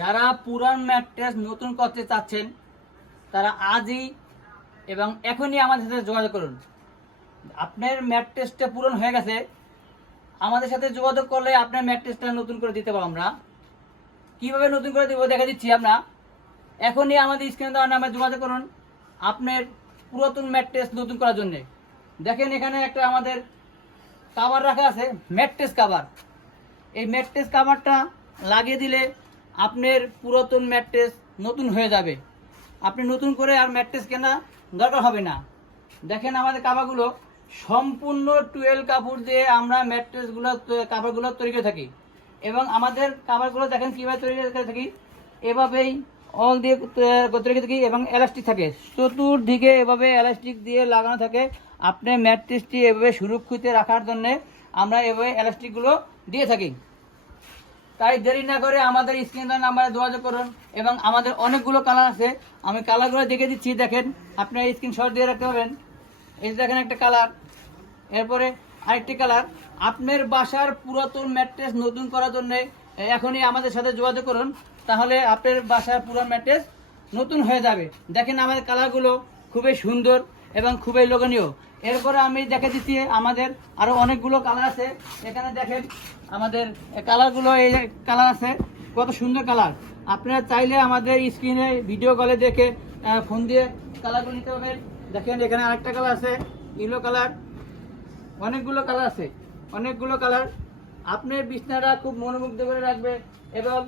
যারা পুরান ম্যাট্রেস নতুন করতে চাচ্ছেন তারা আজই এবং এখনই আমাদের সাথে যোগাযোগ করুন। আপনার ম্যাট্রেসটা পুরন হয়ে গেছে, আমাদের সাথে যোগাযোগ করলে আপনার ম্যাট্রেসটা নতুন করে দিতে পারবো আমরা। কীভাবে নতুন করে দেবো দেখা দিচ্ছি আমরা। এখনই আমাদের স্ক্রিনে দেওয়ার নামে যোগাযোগ করুন আপনার পুরাতন ম্যাট্রেস নতুন করার জন্যে। দেখেন এখানে একটা আমাদের কাভার রাখা আছে, ম্যাট্রেস কাভার। এই ম্যাট্রেস কাভারটা লাগিয়ে দিলে আপনার পুরাতন ম্যাট্রেস নতুন হয়ে যাবে। আপনি নতুন করে আর ম্যাট্রেস কেনা দরকার হবে না। দেখেন আমাদের কাভারগুলো সম্পূর্ণ টুয়েল কাপড় দিয়ে আমরা ম্যাট্রেসগুলো কাভারগুলো তৈরি করে থাকি। এবং আমাদের কাভারগুলো দেখেন কীভাবে তৈরি করে থাকি, এভাবেই অল দিয়ে তৈরি করে থাকি এবং এলাস্টিক থাকে চতুর্দিকে, এভাবে এলাস্টিক দিয়ে লাগানো থাকে। আপনার ম্যাট্রেসটি এভাবে সুরক্ষিত রাখার জন্য আমরা এভাবে এলাস্টিকগুলো দিয়ে থাকি। তাই দেরি না করে আমাদের স্ক্রিনের নাম্বারে যোগাযোগ করুন। এবং আমাদের অনেকগুলো কালার আছে, আমি কালারগুলো দেখে দিচ্ছি। দেখেন আপনার স্ক্রিনশট দিয়ে রাখতে পারবেন। এই দেখেন একটা কালার, এরপরে আরেকটি কালার। আপনার বাসার পুরাতন ম্যাট্রেস নতুন করার জন্য এখনই আমাদের সাথে যোগাযোগ করুন, তাহলে আপনার বাসার পুরান ম্যাট্রেস নতুন হয়ে যাবে। দেখেন আমাদের কালারগুলো খুবই সুন্দর এবং খুবই লোভনীয়। এরপরে আমি দেখে দিচ্ছি আমাদের আরও অনেকগুলো কালার আছে। এখানে দেখেন আমাদের কালারগুলো, এই কালার আছে, কত সুন্দর কালার। আপনারা চাইলে আমাদের স্ক্রিনে ভিডিও কলে দেখে ফোন দিয়ে কালারগুলো নিতে পারবেন। দেখেন এখানে আরেকটা কালার আছে, ইয়েলো কালার। অনেকগুলো কালার আছে, অনেকগুলো কালার। আপনার বিছনাটা খুব মনোমুগ্ধ করে রাখবে। এবং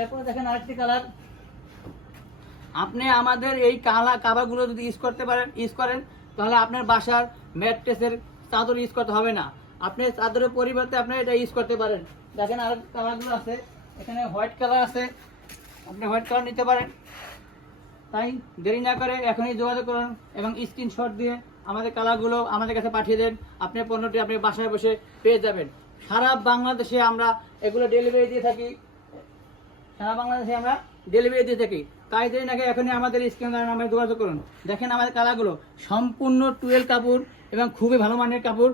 এরপরে দেখেন আরেকটি কালার। আপনি আমাদের এই কাভারগুলো যদি ইউজ করেন তাহলে আপনার বাসার ম্যাট্রেসের চাদর ইউজ করতে হবে না। আপনি চাদরের পরিবর্তে আপনি এটা ইউজ করতে পারেন। দেখেন আর কালারগুলো আছে, এখানে হোয়াইট কালার আছে, আপনি হোয়াইট কালার নিতে পারেন। তাই দেরি না করে এখনই যোগাযোগ করুন এবং স্ক্রিনশট দিয়ে আমাদের কালারগুলো আমাদের কাছে পাঠিয়ে দেন। আপনার পণ্যটি আপনি বাসায় বসে পেয়ে যাবেন। সারা বাংলাদেশে আমরা এগুলো ডেলিভারি দিয়ে থাকি, সারা বাংলাদেশে আমরা ডেলিভারি দিয়ে থাকি। তাই দেরি না করে এখনই আমাদের স্ক্রিনের নামে যোগাযোগ করুন। দেখেন আমাদের কালারগুলো সম্পূর্ণ টুয়েল কাপড় এবং খুবই ভালো মানের কাপড়।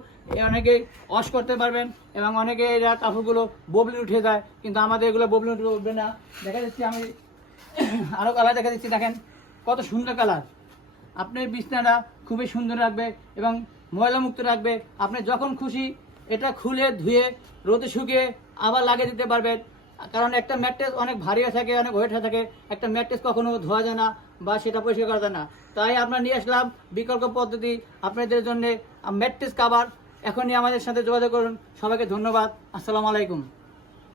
অনেকে ওয়াশ করতে পারবেন এবং অনেকে এরা কাপড়গুলো ববলি উঠে যায়, কিন্তু আমাদের এগুলো ববলি উঠবে না। দেখা যাচ্ছে আমি আরও কালার দেখা দিচ্ছি। দেখেন কত সুন্দর কালার। আপনার বিছনাটা খুবই সুন্দর রাখবে এবং ময়লামুক্ত রাখবে। আপনি যখন খুশি এটা খুলে ধুয়ে রোদে শুকিয়ে আবার লাগিয়ে দিতে পারবেন। কারণ একটা ম্যাট্রেস অনেক ভারী থাকে, অনেক ওয়েট হয়ে থাকে। একটা ম্যাট্রেস কখনো ধোয়া যায় না বা সেটা পরিষ্কার করা যায় না। তাই আমরা নিয়ে আসলাম বিকল্প পদ্ধতি আপনাদের জন্য, ম্যাট্রেস কাভার। এখনই আমাদের সাথে যোগাযোগ করুন। সবাইকে ধন্যবাদ। আসসালামু আলাইকুম।